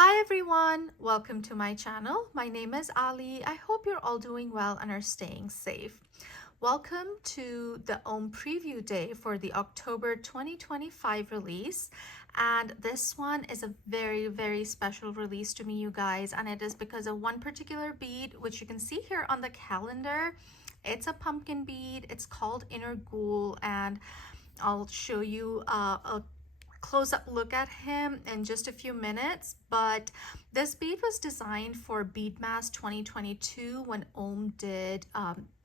Hi everyone, welcome to my channel. My name is Ali. I hope you're all doing well and are staying safe. Welcome to the preview day for the October 2025 release. And this one is a very special release to me, you guys. And it is because of one particular bead, which you can see here on the calendar. It's a pumpkin bead. It's called Inner Ghoul, and I'll show you a close-up look at him in just a few minutes. But this bead was designed for Beadmas 2022 when did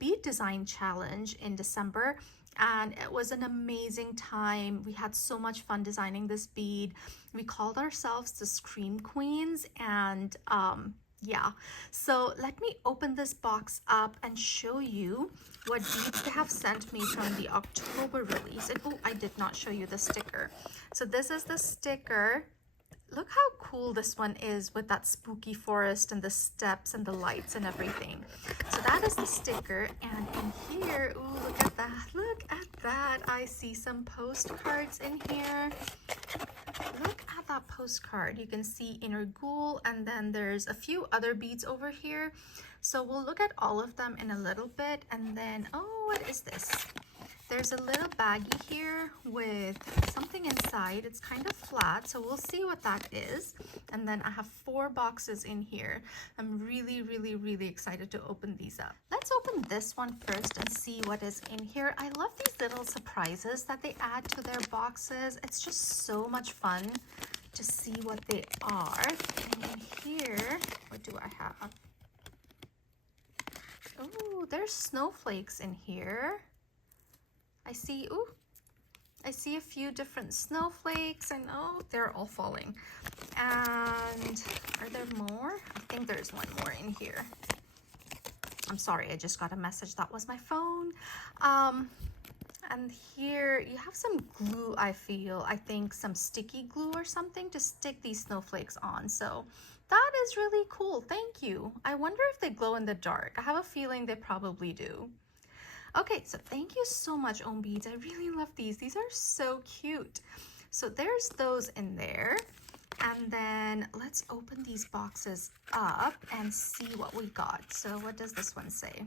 bead design challenge in December, and it was an amazing time. We had so much fun designing this bead. We called ourselves the Scream Queens, and yeah, so let me open this box up and show you what beads they have sent me from the October release. And oh, I did not show you the sticker. So this is the sticker. Look how cool this one is with that spooky forest and the steps and the lights and everything. So that is the sticker. And in here, ooh, look at that. Look at that. I see some postcards in here. Look at that postcard. You can see Inner Ghoul, and then there's a few other beads over here. So we'll look at all of them in a little bit. And then, oh, what is this? There's a little baggie here with something inside. It's kind of flat, so we'll see what that is. And then I have 4 boxes in here. I'm really excited to open these up. Let's open this one first and see what is in here. I love these little surprises that they add to their boxes. It's just so much fun to see what they are. And in here, what do I have? Oh, there's snowflakes in here. I see a few different snowflakes, and oh, they're all falling. And are there more? I think there's one more in here. I'm sorry, I just got a message. That was my phone. And here you have some glue, I think some sticky glue or something to stick these snowflakes on. So that is really cool. Thank you. I wonder if they glow in the dark. I have a feeling they probably do. Okay, so thank you so much, OhmBeads. I really love these. These are so cute. So there's those in there. And then let's open these boxes up and see what we got. So what does this one say?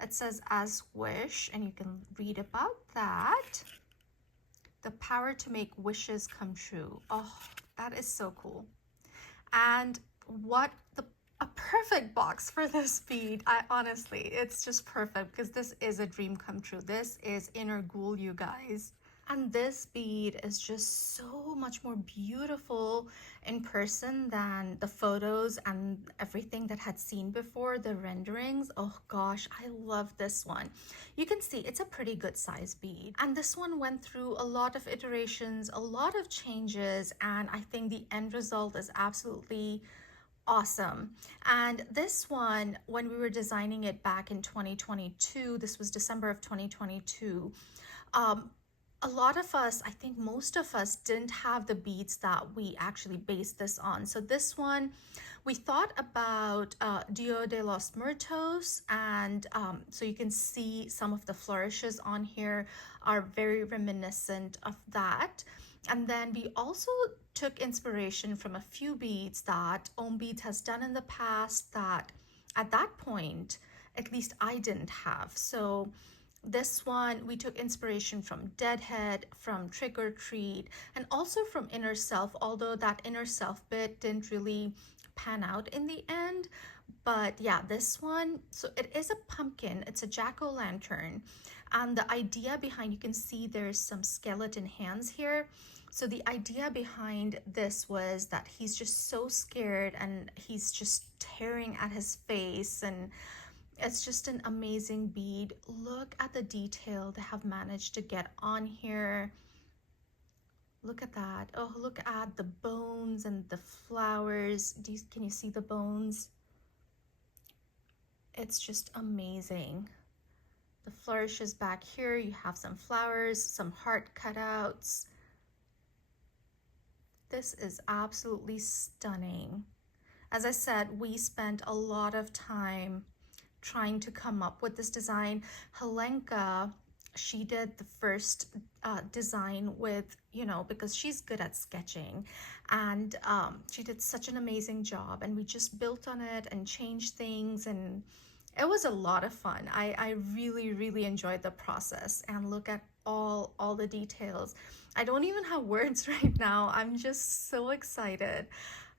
It says "As Wish," and you can read about that. The power to make wishes come true. Oh, that is so cool. And a perfect box for this bead. Honestly, it's just perfect because this is a dream come true. This is Inner Ghoul, you guys. And this bead is just so much more beautiful in person than the photos and everything that had seen before, the renderings. Oh gosh, I love this one. You can see it's a pretty good size bead. And this one went through a lot of iterations, a lot of changes, and I think the end result is absolutely awesome. And this one, when we were designing it back in 2022, this was December of 2022, a lot of us, I think most of us, didn't have the beads that we actually based this on. So this one, we thought about Dia de los Muertos, and so you can see some of the flourishes on here are very reminiscent of that. And then we also took inspiration from a few beads that OhmBeads has done in the past that at that point, at least I didn't have. So this one, we took inspiration from Deadhead, from Trick or Treat, and also from Inner Self, although that Inner Self bit didn't really pan out in the end. But yeah, this one, so it is a pumpkin. It's a jack-o'-lantern. And the idea behind, you can see there's some skeleton hands here. So the idea behind this was that he's just so scared and he's just tearing at his face, and it's just an amazing bead. Look at the detail they have managed to get on here. Look at that. Oh, look at the bones and the flowers. Can you see the bones? It's just amazing. The flourishes back here, you have some flowers, some heart cutouts. This is absolutely stunning. As I said, we spent a lot of time trying to come up with this design. Helenka, she did the first design with, you know, because she's good at sketching, and she did such an amazing job, and we just built on it and changed things, and it was a lot of fun. I really, really enjoyed the process, and look at all the details. I don't even have words right now. I'm just so excited.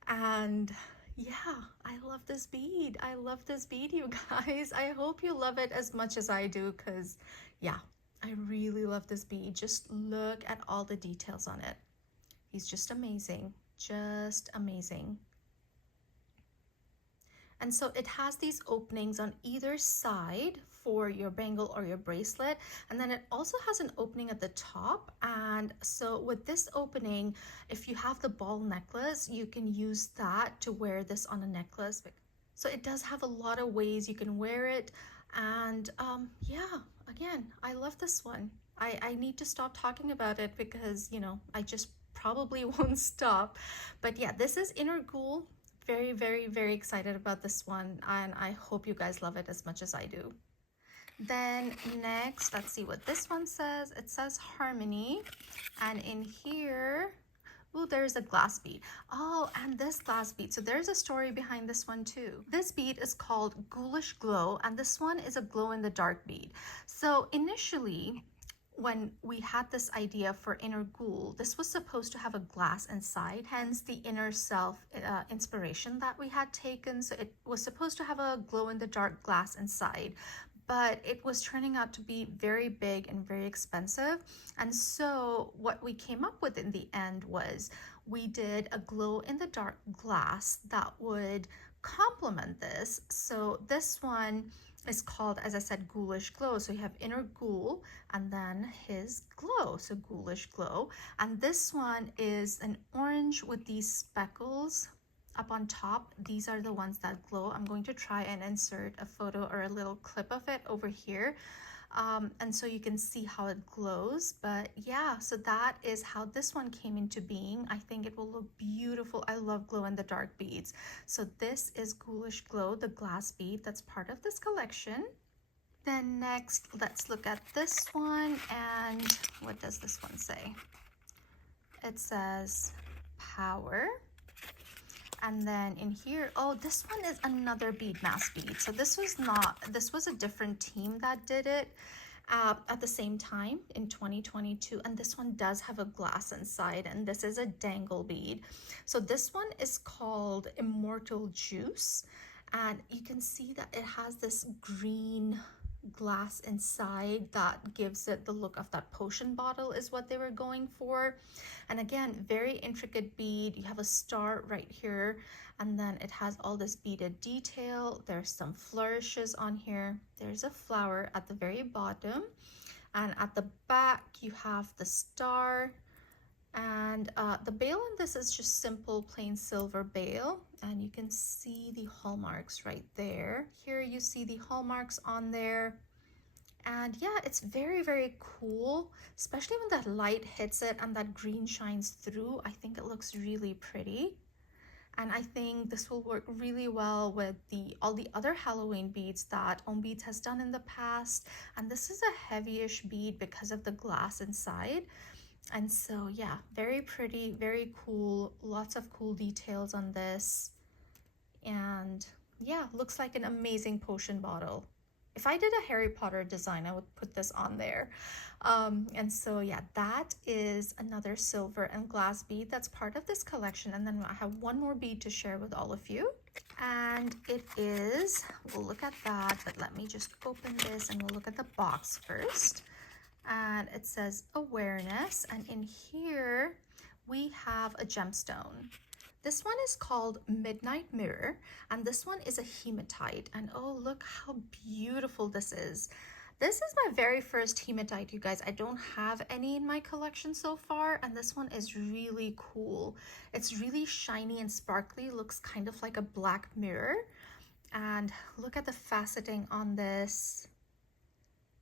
And yeah, I love this bead. I love this bead, you guys. I hope you love it as much as I do, because yeah, I really love this bead. Just look at all the details on it. He's just amazing. Just amazing. And so it has these openings on either side for your bangle or your bracelet. And then it also has an opening at the top. And so with this opening, if you have the ball necklace, you can use that to wear this on a necklace. So it does have a lot of ways you can wear it. And yeah, again, I love this one. I need to stop talking about it because, you know, I just probably won't stop. But yeah, this is Inner Ghoul. Very, very, very excited about this one, and I hope you guys love it as much as I do. Then next, let's see what this one says. It says Harmony, and in here, oh, there's a glass bead. Oh, and this glass bead. So there's a story behind this one too. This bead is called Ghoulish Glow, and this one is a glow in the dark bead. So initially, when we had this idea for Inner Ghoul, this was supposed to have a glass inside, hence the inner self inspiration that we had taken. So it was supposed to have a glow in the dark glass inside, but it was turning out to be very big and very expensive. And so what we came up with in the end was we did a glow in the dark glass that would complement this. So this one is called, as I said, Ghoulish Glow. So you have Inner Ghoul and then his glow, so Ghoulish Glow. And this one is an orange with these speckles up on top. These are the ones that glow. I'm going to try and insert a photo or a little clip of it over here. And so you can see how it glows. But yeah, so that is how this one came into being. I think it will look beautiful. I love glow in the dark beads. So this is Ghoulish Glow, the glass bead that's part of this collection. Then next, let's look at this one. And what does this one say? It says Power. And then in here, oh, this one is another Beadmas bead. So this was a different team that did it at the same time in 2022. And this one does have a glass inside, and this is a dangle bead. So this one is called Immortal Juice. And you can see that it has this green glass inside that gives it the look of that potion bottle is what they were going for. And again, very intricate bead. You have a star right here, and then it has all this beaded detail. There's some flourishes on here. There's a flower at the very bottom, and at the back you have the star. And the bail on this is just simple plain silver bail, and you can see the hallmarks right there. Here you see the hallmarks on there. And yeah, it's very, very cool, especially when that light hits it and that green shines through. I think it looks really pretty. And I think this will work really well with all the other Halloween beads that OhmBeads has done in the past. And this is a heavyish bead because of the glass inside. And so yeah, very pretty, very cool, lots of cool details on this. And yeah, looks like an amazing potion bottle. If I did a Harry Potter design, I would put this on there. And so yeah, that is another silver and glass bead that's part of this collection. And then I have one more bead to share with all of you. And it is, we'll look at that, but let me just open this and we'll look at the box first. And it says Awareness, and in here we have a gemstone. This one is called Midnight Mirror, and this one is a hematite. And oh, look how beautiful this is. This is my very first hematite, you guys. I don't have any in my collection so far, and this one is really cool. It's really shiny and sparkly, looks kind of like a black mirror. And look at the faceting on this.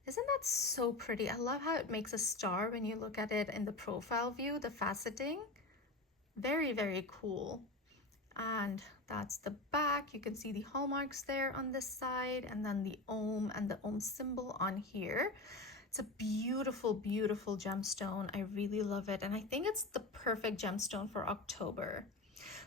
Isn't that so pretty? I love how it makes a star when you look at it in the profile view, the faceting. Very, very cool. And that's the back. You can see the hallmarks there on this side, and then the Ohm and the Ohm symbol on here. It's a beautiful, beautiful gemstone. I really love it. And I think it's the perfect gemstone for October.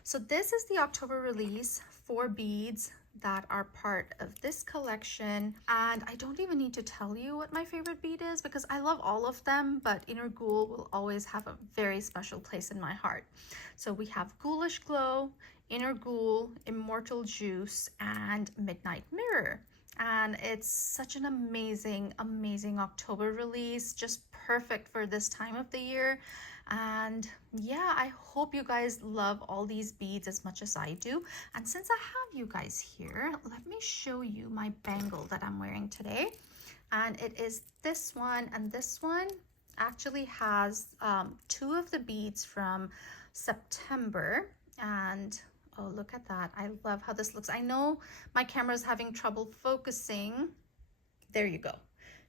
So this is the October release, 4 beads that are part of this collection. And I don't even need to tell you what my favorite bead is because I love all of them, but Inner Ghoul will always have a very special place in my heart. So we have Ghoulish Glow, Inner Ghoul, Immortal Juice, and Midnight Mirror. And it's such an amazing, amazing October release, just perfect for this time of the year. And yeah, I hope you guys love all these beads as much as I do. And since I have you guys here, let me show you my bangle that I'm wearing today. And it is this one, and this one actually has 2 of the beads from September. And oh, look at that. I love how this looks. I know my camera is having trouble focusing. There you go.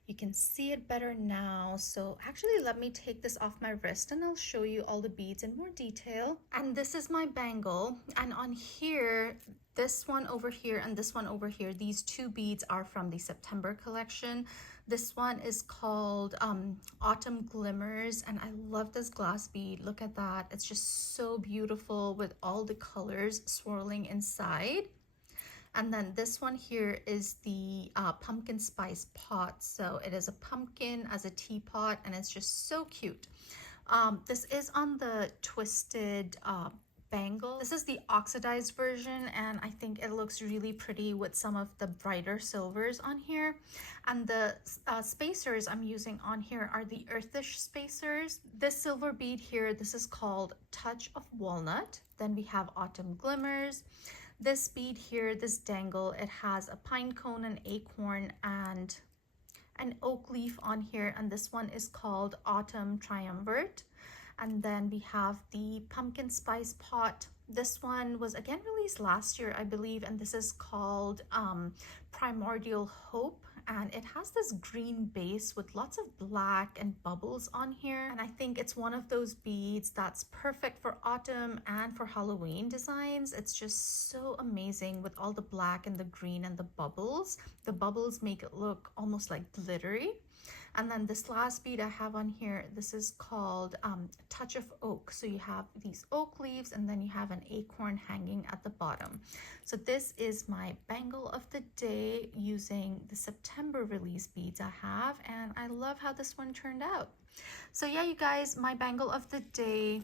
You can see it better now. So actually, let me take this off my wrist and I'll show you all the beads in more detail. And this is my bangle. And on here, this one over here and this one over here, these 2 beads are from the September collection. This one is called Autumn Glimmers, and I love this glass bead. Look at that. It's just so beautiful with all the colors swirling inside. And then this one here is the pumpkin spice pot. So it is a pumpkin as a teapot, and it's just so cute. This is on the twisted bangle. This is the oxidized version, and I think it looks really pretty with some of the brighter silvers on here. And the spacers I'm using on here are the earthish spacers. This silver bead here, this is called Touch of Walnut. Then we have Autumn Glimmers. This bead here, this dangle, it has a pine cone, an acorn, and an oak leaf on here. And this one is called Autumn Triumvirate. And then we have the pumpkin spice pot. This one was again released last year, I believe, and this is called Primordial Hope. And it has this green base with lots of black and bubbles on here. And I think it's one of those beads that's perfect for autumn and for Halloween designs. It's just so amazing with all the black and the green and the bubbles. The bubbles make it look almost like glittery. And then this last bead I have on here, this is called Touch of Oak. So you have these oak leaves and then you have an acorn hanging at the bottom. So this is my bangle of the day using the September release beads I have, and I love how this one turned out. So yeah, you guys, my bangle of the day,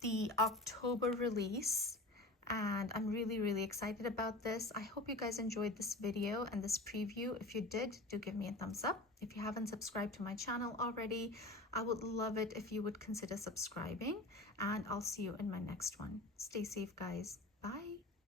the October release. And I'm really, really excited about this. I hope you guys enjoyed this video and this preview. If you did, do give me a thumbs up. If you haven't subscribed to my channel already, I would love it if you would consider subscribing. And I'll see you in my next one. Stay safe, guys.